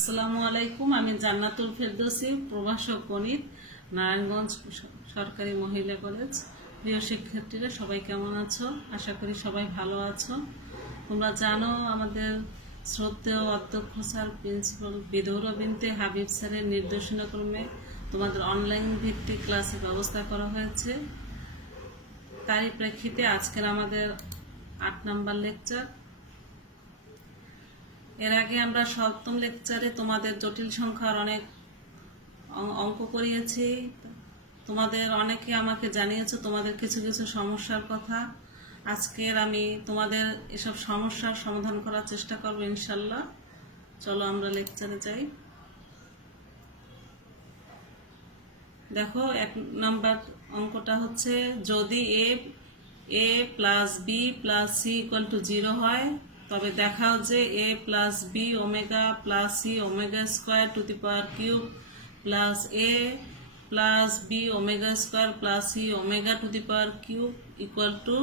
আসসালামু আলাইকুম। আমি জান্নাতুল ফেরদৌসী, প্রভাষক গণিত, নারায়ণগঞ্জ সরকারি মহিলা কলেজ। প্রিয় শিক্ষার্থীরা, সবাই কেমন আছো? আশা করি সবাই ভালো আছো। তোমরা জানো, আমাদের শ্রদ্ধেয় অধ্যক্ষ স্যার, প্রিন্সিপাল বিদৌরা বিনতে হাবিব স্যারের নির্দেশনাক্রমে তোমাদের অনলাইন ভিত্তিক ক্লাসের ব্যবস্থা করা হয়েছে। তারই প্রেক্ষিতে আজকের আমাদের 8 নম্বর লেকচার। এর আগে আমরা সপ্তম লেকচারে তোমাদের জটিল সংখ্যার অনেক অঙ্ক করিয়েছি। তোমাদের অনেকে আমাকে জানিয়েছো তোমাদের কিছু কিছু সমস্যার কথা। আজকের আমি তোমাদের এসব সমস্যার সমাধান করার চেষ্টা করবো ইনশাল্লাহ। চলো আমরা লেকচারে যাই। দেখো, 1 নম্বর অঙ্কটা হচ্ছে, যদি a plus B plus C equal to 0 হয়, তবে দেখাও যে a plus B omega plus C omega square to the power cube plus a plus B omega square plus C omega to the power cube equal to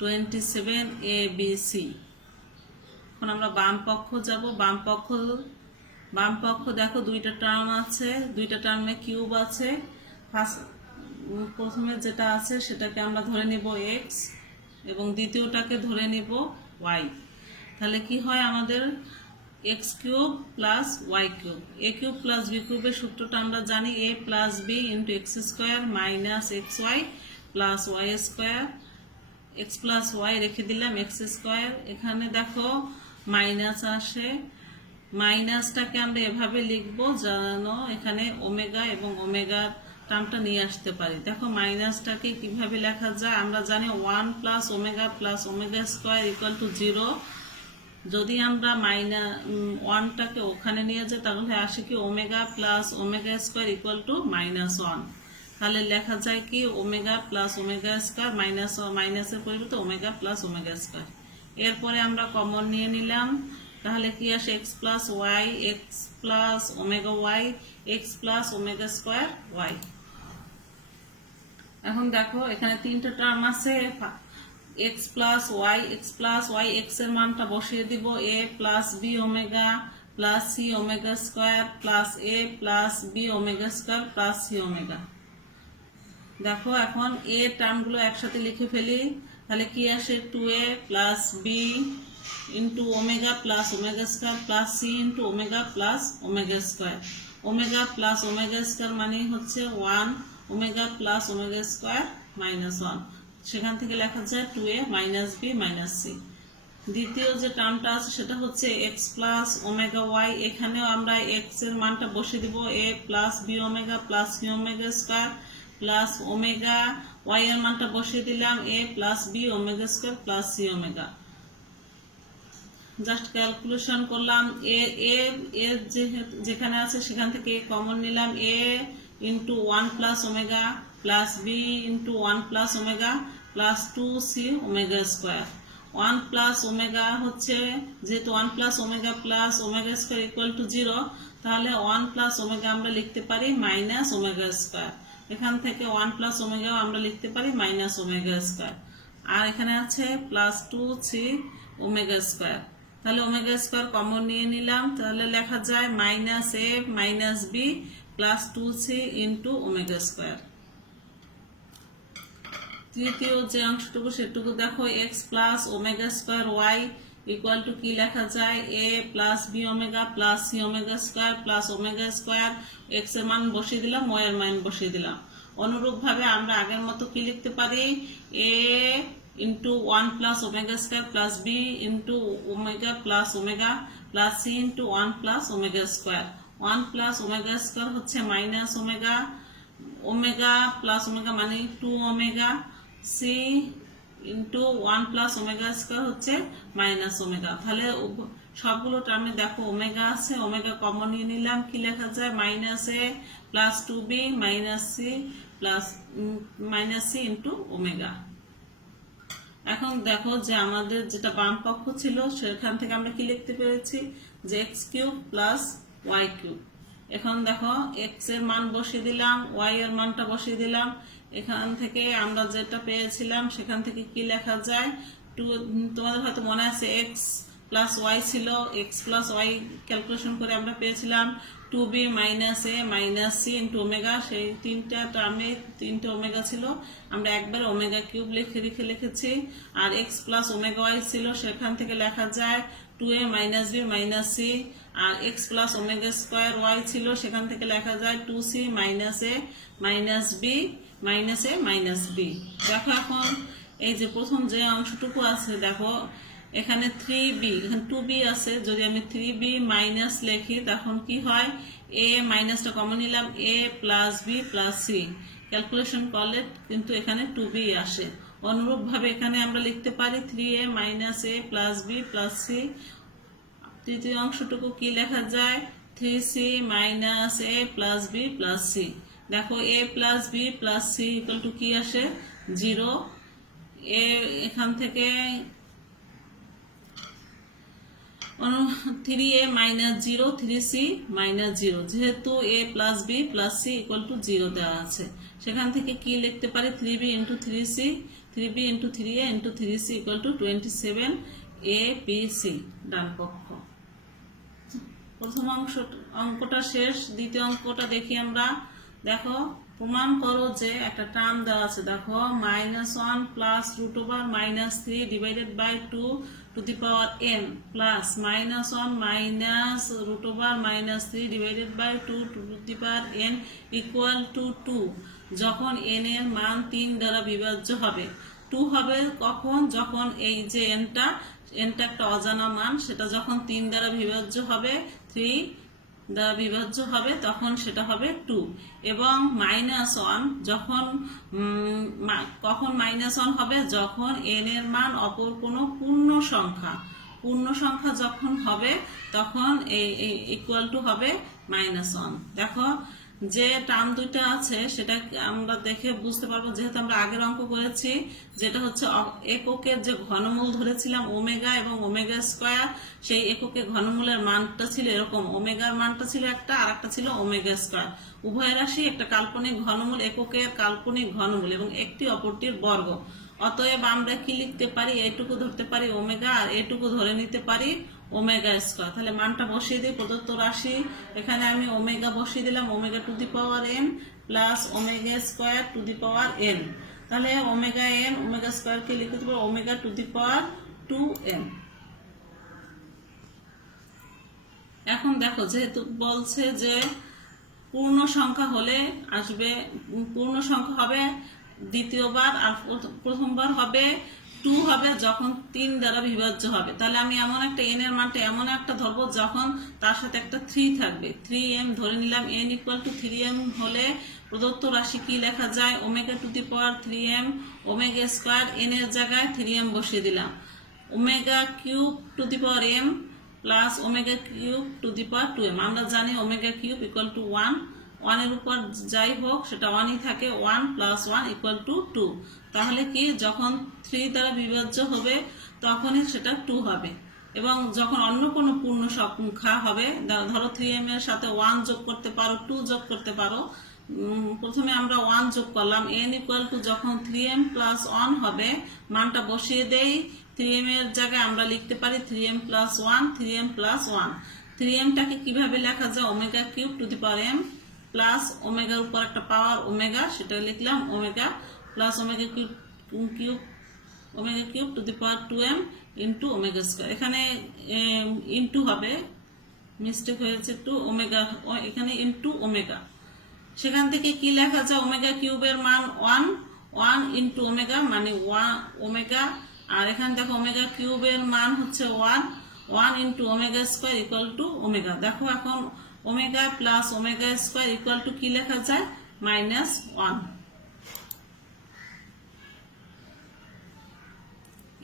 27 ABC। এখন আমরা বাম পক্ষ যাব। বাম পক্ষ দেখো, দুইটা টার্ম আছে, দুইটা টার্মে কিউব আছে। প্রথমে যেটা আছে সেটাকে আমরা ধরে নিব x এবং দ্বিতীয়টাকে ধরে নিব y। তাহলে কি হয় আমাদের? x cube plus y cube. a cube plus b কিউবের সূত্রটা আমরা জানি, a plus B into X square minus X Y plus Y square. x plus Y রেখে দিলাম, এক্স স্কোয়ার। এখানে দেখো মাইনাস আসে, মাইনাসটাকে আমরা এভাবে লিখবো যেন এখানে ওমেগা এবং ওমেগার টার্মটা নিয়ে আসতে পারি। দেখো মাইনাসটাকে কিভাবে লেখা যায়? আমরা জানি 1 plus omega square equal to 0। যদি আমরা ওয়ানটাকে ওখানে নিয়ে যাই তাহলে আসে কি omega plus omega square equal two -1। তাহলে লেখা যায় কি ওমেগা প্লাস ওমেগা স্কোয়ার মাইনাসের পরিবর্তে ওমেগা প্লাস ওমেগা স্কোয়ার। এরপরে আমরা কমন নিয়ে নিলাম, তাহলে কি আসে X plus Y, X plus omega Y, X plus omega square Y. এখন দেখো এখানে তিনটা টার্ম আছে, এক্স প্লাস ওয়াই, এক্স এর মানটা বসিয়ে দিব a plus B omega plus C omega square plus a plus B omega square plus C omega. দেখো এখন এ টার্মগুলো একসাথে লিখে ফেলি, তাহলে কি আসে 2a plus B into omega plus omega square plus C into omega plus omega square. Omega plus omega square মানে হচ্ছে 1, ওমেগা প্লাস ওমেগা স্কোয়ার -1। সেখান থেকে লেখা যায় 2a minus b minus C. দ্বিতীয় যে টার্মটা আছে সেটা হচ্ছে এক্স প্লাস ওমেগা ওয়াই। এখানেও আমরা এক্স এর মানটা বসিয়ে দিব a plus B omega plus C omega square plus omega, y এর মানটা বসিয়ে দিলাম a plus B omega square plus C omega. Just calculation করলাম, এ যেখানে আছে সেখান থেকে কমন নিলাম, a into 1 plus omega plus B into 1 plus omega plus 2c omega square. 1 plus omega হচ্ছে, যেহেতু 1 plus omega square equal to 0, তাহলে 1 plus omega আমরা লিখতে পারি মাইনাস ওমেগা স্কোয়ার। এখান থেকে 1 প্লাস ওমেগা আমরা লিখতে পারি মাইনাস ওমেগা স্কোয়ার। আর এখানে আছে প্লাস 2c ওমেগা স্কোয়ার। তাহলে ওমেগা স্কোয়ার কমন নিয়ে নিলাম, তাহলে লেখা যায় minus a minus b plus 2c into omega square. তৃতীয় যে অংশটুকু সেটুকু দেখো, x plus omega square y equal to কি লেখা যায়? A plus B omega plus C omega square plus omega square. X এর মান বসিয়ে দিলাম, ওয়াই এর মান বসিয়ে দিলাম। অনুরূপ ভাবে আমরা আগের মতো কি লিখতে পারি? A into 1 plus omega square plus B into omega plus C into 1 plus omega square. 1 plus omega square হচ্ছে minus omega, omega plus omega মানে 2 omega, c into 1 plus omega square হচ্ছে মাইনাস ওমেগা। তাহলে সবগুলো টার্মে দেখো omega আছে, omega common নিয়ে নিলাম, কি লেখা যায়? মাইনাস এ plus 2b minus c into omega. এখন দেখো যে আমাদের যেটা বাম পক্ষ ছিল সেখান থেকে আমরা কি লিখতে পেরেছি? যে X cube plus Y cube. এখন দেখো এক্স এর মান বসিয়ে দিলাম, ওয়াই এর মানটা বসিয়ে দিলাম। এখান থেকে আমরা যেটা পেয়েছিলাম সেখান থেকে কি লেখা যায়? তোমাদের হয়তো মনে আছে এক্স প্লাস ওয়াই ছিল, এক্স প্লাস ওয়াই ক্যালকুলেশন করে আমরা পেয়েছিলাম 2b minus a minus c into omega. সেই তিনটা টার্মে তিনটে ওমেগা ছিল, আমরা একবারে ওমেগা কিউব লিখেছি। আর এক্স প্লাস ওমেগা ওয়াই ছিল, সেখান থেকে লেখা যায় 2a minus b minus c. আর x plus omega square y ছিল, সেখান থেকে লেখা যায় 2c minus a minus b minus a minus b. দেখো এখন এই যে প্রথম যে অংশটুকু আছে, দেখো এখানে 3b, এখানে 2b আছে, যদি আমি 3b মাইনাস লিখি তখন কি হয়, a মাইনাসটা কমন নিলাম, a plus B plus C calculation করলে কিন্তু এখানে 2b আসে। অনুরূপভাবে এখানে আমরা লিখতে পারি 3a মাইনাস এ প্লাস বি প্লাস সি। তৃতীয় অংশটুকু কি লেখা যায়, 3c মাইনাস এ প্লাস বি প্লাস সি। দেখো a plus B plus C equal to কি আসে, 0। এখান থেকে 3a মাইনাস 0, 3c মাইনাস 0, যেহেতু a plus B plus C equal to 0 দেওয়া আছে, সেখান থেকে কি লিখতে পারি, 3b into 3c, 3b into 3a into 3c equal to 27 a b c ডান পক্ষ। প্রথম অঙ্কটা শেষ, দ্বিতীয় অঙ্কটা দেখি আমরা। দেখো প্রমাণ করো যে একটা টার্ম দেওয়া আছে, দেখো -1 plus √3 divided by 2 to the power n plus -1 minus √3 divided by 2 to the power n equal to 2। যখন n এর মান 3 দ্বারা বিভাজ্য হবে, 2 হবে কখন, যখন এই যে nটা একটা অজানা মান, সেটা যখন 3 দ্বারা বিভাজ্য হবে, 3 দ্বারা বিভাজ্য হবে, তখন সেটা হবে 2। এবং -1 যখন কখন -1 হবে, যখন n এর মান অপর কোনো পূর্ণ সংখ্যা যখন হবে, তখন ইকুয়াল টু হবে -1। দেখো যে টার্ম দুইটা আছে সেটা আমরা দেখে বুঝতে পারবো, যেহেতু আমরা আগের অঙ্ক করেছি, যেটা হচ্ছে এককের যে ঘনমূল ধরেছিলাম ওমেগা এবং ওমেগা স্কোয়ার, সেই এককের ঘনমূলের মানটা ছিল এরকম, ওমেগার মানটা ছিল একটা, আর একটা ছিল ওমেগা স্কোয়ার। উভয় রাশি একটা কাল্পনিক ঘনমূল, এককের কাল্পনিক ঘনমূল এবং একটি অপরটির বর্গ। অতএব আমরা কি লিখতে পারি, এইটুকু ধরতে পারি ওমেগা, আর এইটুকু ধরে নিতে পারি ওমেগা স্কোয়ার। তাহলে মানটা বসিয়ে দিই, প্রদত্ত রাশি, এখানে আমি ওমেগা বসিয়ে দিলাম, omega to the power n plus omega square to the power n। তাহলে ওমেগা n ওমেগা স্কোয়ারকে লিখতে পারবো omega to the power 2n। এখন দেখো যেহেতু বলছে যে পূর্ণ সংখ্যা হলে আসবে, পূর্ণ সংখ্যা হবে দ্বিতীয়বার, আর প্রথমবার হবে 2 হবে যখন 3 দ্বারা বিভাজ্য হবে। তাহলে আমি এমন একটা n এর মানটা এমন একটা ধরবো যখন তার সাথে একটা 3 থাকবে, 3m ধরে নিলাম। n ইকুয়াল টু 3m হলে প্রদত্ত রাশি কি লেখা যায়, omega to the power 3m omega square, n এর জায়গায় 3m বসিয়ে দিলাম, omega cube to the power m plus omega cube to the power 2m। আমরা জানি ওমেগা কিউব ইকুয়াল টু 1, 1 এর উপর যাই হোক সেটা 1ই থাকে, 1 প্লাস 1 ইকুয়াল টু 2। তাহলে কি, যখন 3 দ্বারা বিভাজ্য হবে তখনই সেটা 2 হবে। এবং যখন অন্য কোনো পূর্ণ সংখ্যা হবে, ধরো 3m এর সাথে 1 যোগ করতে পারো, 2 যোগ করতে পারো। প্রথমে আমরা 1 যোগ করলাম, n ইকুয়াল টু যখন 3m প্লাস 1 হবে, মানটা বসিয়ে দেই, 3m এর জায়গায় আমরা লিখতে পারি 3m প্লাস 1, 3m প্লাস 1। 3mটাকে কিভাবে লেখা যায়, omega cube to the power m plus ওমেগার উপর একটা পাওয়ার ওমেগা, সেটা লিখলাম omega plus omega cube to the power 2m into omega square. এখানে ইন্টু হবে, মিস্টেক হয়েছে, টু ওমেগা, এখানে ইন্টু ওমেগা। সেখান থেকে কি লেখা যায়, ওমেগা কিউবের মান 1 ইন্টু ওমেগা মানে 1 ওমেগা, আর এখানে দেখো ওমেগা কিউবের মান হচ্ছে 1 into omega square equal two omega. দেখো এখন omega plus omega square equal to কি লেখা যায়, -1।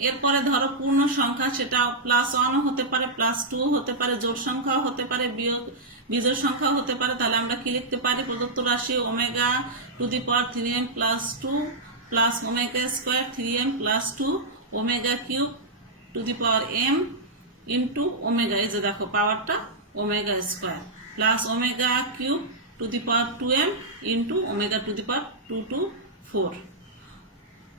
এরপরে ধরো পূর্ণ সংখ্যা, সেটা +1 হতে পারে, +2 হতে পারে, জোড় সংখ্যাও হতে পারে, বিজোড় সংখ্যাও হতে পারে। তাহলে আমরা কি লিখতে পারি, প্রদত্ত রাশি omega to the power 3m plus 2 plus omega square 3m plus 2 omega cube to the power m into omega, এই যে দেখো পাওয়ারটা omega square, plus omega cube to the power 2m into omega to the power 2 to 4।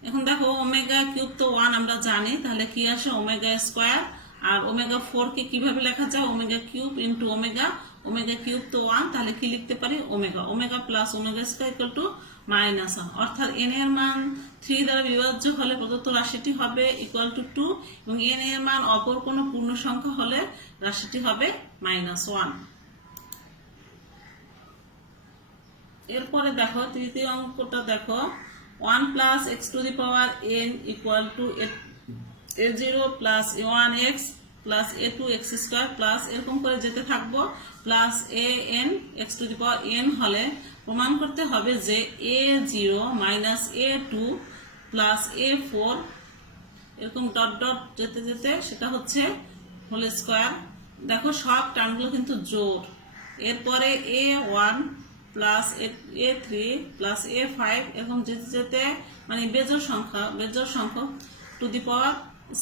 এখন দেখো omega cube তো 1 আমরা জানি, তাহলে কি আসে ওমেগা স্কোয়ার, আর ওমেগা 4 কে কিভাবে লেখা যায় omega cube into omega, omega cube তো 1, তাহলে কি লিখতে পারি omega, omega plus omega square equal two minus 1, অর্থাৎ n এর মান 3 দ্বারা বিভাজ্য হলে প্রদত্ত রাশিটি হবে ইকুয়াল টু 2 এবং n এর মান অপর কোনো পূর্ণ সংখ্যা হলে রাশিটি হবে -1। এরপরে দেখো তৃতীয় অঙ্কটা দেখো 1 plus x two the power n equal to a0 plus a1x plus a2x square plus এরকম করে যেতে থাকবো plus an x two the power n হলে প্রমাণ করতে হবে যে a0 minus a2 plus a4 এরকম ডট ডট যেতে যেতে সেটা হচ্ছে হোল স্কয়ার। দেখো সব টার্মগুলো কিন্তু জোড়। এরপরে a1 plus a3 plus a5 এরকম যেতে যেতে মানে বেজোড় সংখ্যা two the power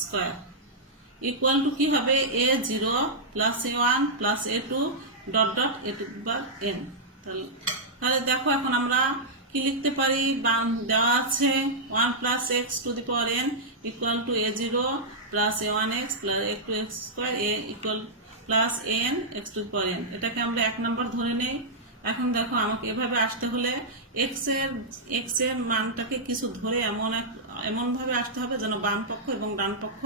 square equal to কি হবে a0 plus a1 plus a2 dot dot a two the power n। তাহলে দেখো এখন আমরা কি লিখতে পারি, দেওয়া আছে 1 plus x two the power n equal to a0 plus a1x plus a2x square a equal plus an x two the power n। এটাকে আমরা 1 নাম্বার ধরে নেই। এখন দেখো আমাকে এভাবে আসতে হলে x এর মানটাকে কিছু ধরে এমন ভাবে আসতে হবে যেন বাম পক্ষ এবং ডান পক্ষ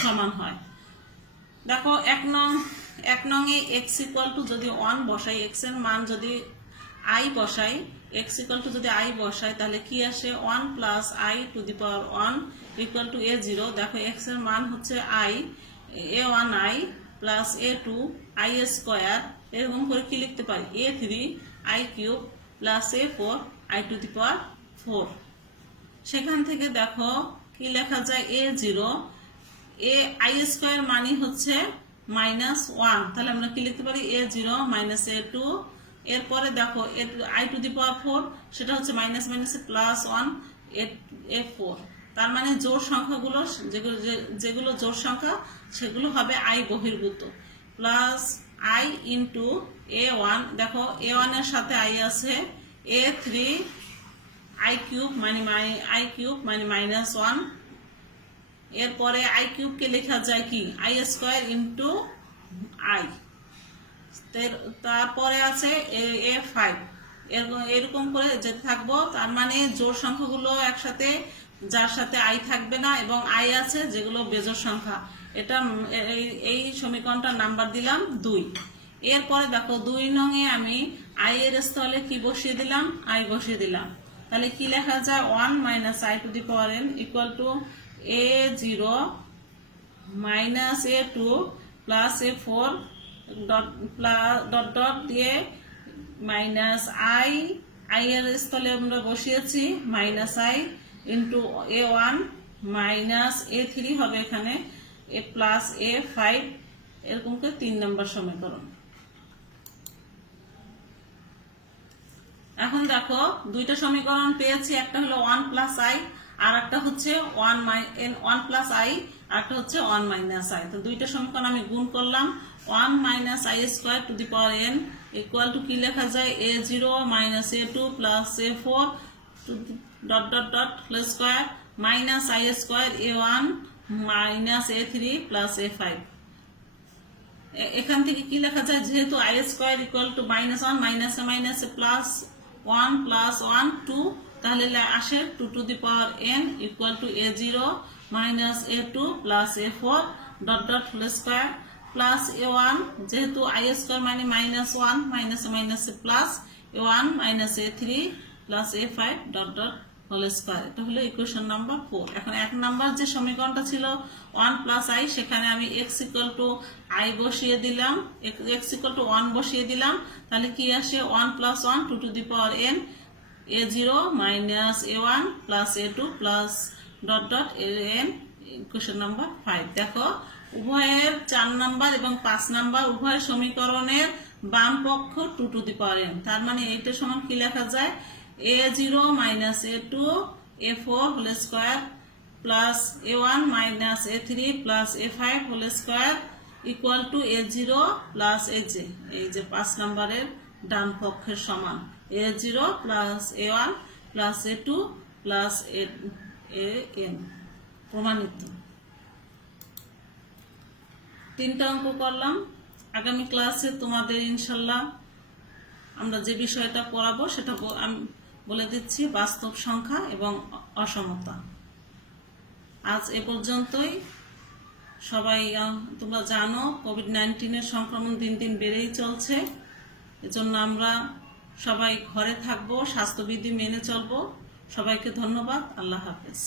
সমান হয়। দেখো 1 নং এ x ইকুয়াল টু যদি 1 বসাই, x এর মান যদি i বসাই, x ইকুয়াল টু যদি i বসাই তাহলে কি আসে 1 plus i to the power 1 equal to a0। দেখো x এর মান হচ্ছে i, a1i plus a2 i square এরকম করে কি লিখতে পারি a3 i cube plus a4 i to the power 4। সেখান থেকে দেখো কি লেখা যায় a0 i স্কয়ার মানে হচ্ছে -1, তাহলে আমরা কি লিখতে পারি a0 মাইনাস a2। এরপরে দেখো i টু দি পাওয়ার 4 সেটা হচ্ছে মাইনাস মাইনাসে প্লাস 1 a4, তার মানে জোড় সংখ্যাগুলো যেগুলো জোড় সংখ্যা সেগুলো হবে i বহির্ভূত প্লাস i ইন্টু a1। দেখো a1 এর সাথে i আছে a3 i কিউব মানে -1। এরপরে i কিউব কে লেখা যায় কি i স্কয়ার ইন্টু i। তারপরে আছে a5 এরকম করে যেতে থাকবো। তার মানে জোড় সংখ্যাগুলো একসাথে যার সাথে i থাকবে না এবং i আছে যেগুলো বেজোড় সংখ্যা, এটা এই সমীকরণটার নাম্বার দিলাম 2। এরপরে দেখো 2 নং এ আমি i এর স্থলে কি বসিয়ে দিলাম i বসিয়ে দিলাম, তাহলে কি লেখা যায় 1 minus i to the power n equal to a0 minus a2 plus a4 dot dot দিয়ে মাইনাস i এর স্থলে আমরা বসিয়েছি minus i into a1 minus a3 হবে এখানে a প্লাস a5 এরকম করে 3 নম্বর সমীকরণ। এখন দেখো দুইটা সমীকরণ পেয়েছি, একটা হলো 1 প্লাস i আর একটা হচ্ছে 1 প্লাস i আর একটা হচ্ছে 1 মাইনাস i। তো দুইটা সমীকরণ আমি গুণ করলাম 1 minus i square to the power n equal to কি লেখা যায় a0 minus a2 plus a4 dot dot dot whole square minus i square a1 minus a3 plus a5। এখান থেকে কি লেখা যায় যেহেতু i স্কয়ার ইকুয়াল টু -1 মাইনাসে মাইনাসে প্লাস 1 প্লাস 1 2, তাহলে আসে 2 to the power n equal to a0 minus a2 plus a4 dot dot whole square plus a1 যেহেতু i স্কয়ার মানে -1 মাইনাসে মাইনাসে plus a1 minus a3 plus a5 dot dot whole square. এটা হলো equation number 4। এখন 1 number যে সমীকরণটা ছিল 1 প্লাস i সেখানে আমি x ইকুয়াল টু i বসিয়ে দিলাম, x ইকুয়াল টু 1 বসিয়ে দিলাম, তাহলে কি আসে 1 plus 1 2 to the power n a0 minus a1 plus a2 plus dot dot n equation number 5। দেখো উভয়ের 4 নাম্বার এবং 5 নাম্বার উভয়ের সমীকরণের বাম পক্ষ 2 টু দি পাওয়ার n, তার মানে এইটা সমান কি লেখা যায় a0 minus a2 a4 whole square plus a1 minus a3 plus a5 whole square equal to a0 plus aj। এই যে 5 নম্বরের ডান পক্ষের সমান a0 plus a1 plus a2 plus an প্রমাণিত। 3টা অঙ্ক করলাম। আগামী ক্লাসে তোমাদের ইনশাল্লাহ আমরা যে বিষয়টা পড়াবো সেটা আমি বলে দিচ্ছি, বাস্তব সংখ্যা এবং অসমতা। আজ এ পর্যন্তই। সবাই তোমরা জানো কোভিড-19 সংক্রমণ দিন দিন বেড়েই চলছে। এজন্য আমরা সবাই ঘরে থাকবো, স্বাস্থ্যবিধি মেনে চলবো। সবাইকে ধন্যবাদ। আল্লাহ হাফেজ।